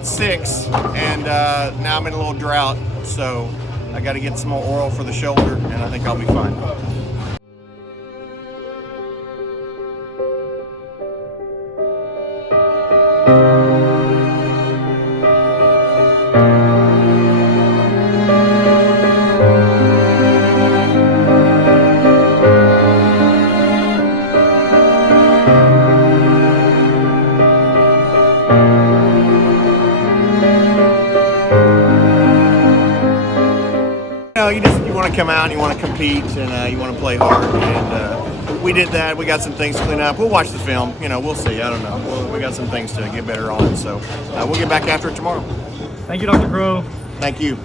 about 6, and now I'm in a little drought, so I got to get some more oil for the shoulder, and I think I'll be fine. You want to come out and you want to compete and you want to play hard, and we did that. We got some things to clean up. We'll watch the film. We'll see. I don't know. We got some things to get better on, so we'll get back after it tomorrow. Thank you, Dr. Crow. Thank you.